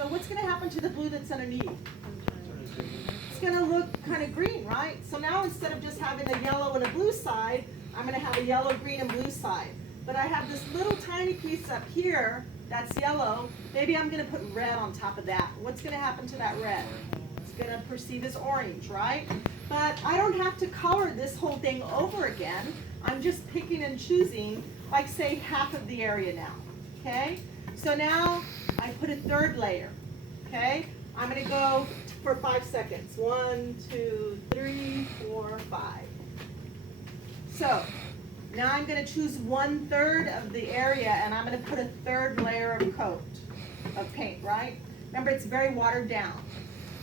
So what's going to happen to the blue that's underneath? It's going to look kind of green, right? So now instead of just having a yellow and a blue side, I'm going to have a yellow, green, and blue side. But I have this little tiny piece up here that's yellow. Maybe I'm going to put red on top of that. What's going to happen to that red? It's going to perceive as orange, right? But I don't have to color this whole thing over again. I'm just picking and choosing, like say half of the area now, okay? So now I put a third layer, okay? I'm going to go for 5 seconds. 1, 2, 3, 4, 5. So now I'm going to choose 1/3 of the area and I'm going to put a third layer of coat of paint, right? Remember, it's very watered down.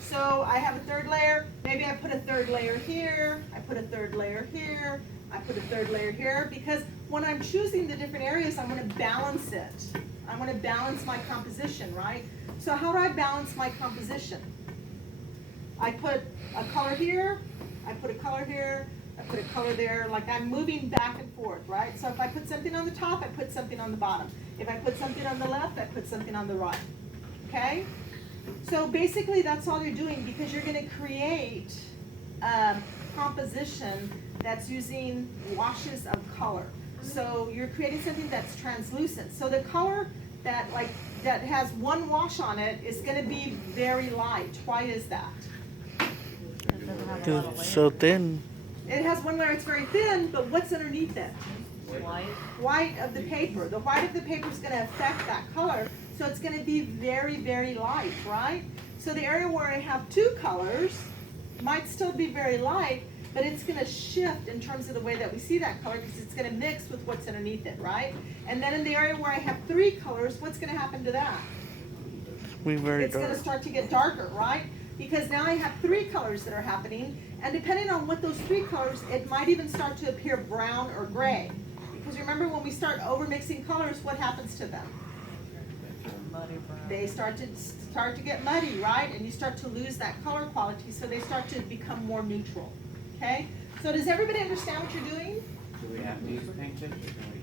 So I have a third layer. Maybe I put a third layer here. I put a third layer here. I put a third layer here because when I'm choosing the different areas, I want to balance it. I want to balance my composition, right? So how do I balance my composition? I put a color here. I put a color here. I put a color there, like I'm moving back and forth, right? So if I put something on the top, I put something on the bottom. If I put something on the left, I put something on the right, okay? So basically that's all you're doing because you're gonna create composition that's using washes of color. So you're creating something that's translucent. So the color that has one wash on it is gonna be very light. Why is that? It's so thin. It has one layer, it's very thin, but what's underneath it? White. White of the paper. The white of the paper is going to affect that color, so it's going to be very, very light, right? So the area where I have two colors might still be very light, but it's going to shift in terms of the way that we see that color because it's going to mix with what's underneath it, right? And then in the area where I have three colors, what's going to happen to that? We very It's going to dark. start to get darker, right? Because now I have three colors that are happening, and depending on what those three colors, it might even start to appear brown or gray. Because remember, when we start over mixing colors, what happens to them? Muddy brown. They start to get muddy, right? And you start to lose that color quality, so they start to become more neutral. Okay? So does everybody understand what you're doing? Do we have to use paint chips or can we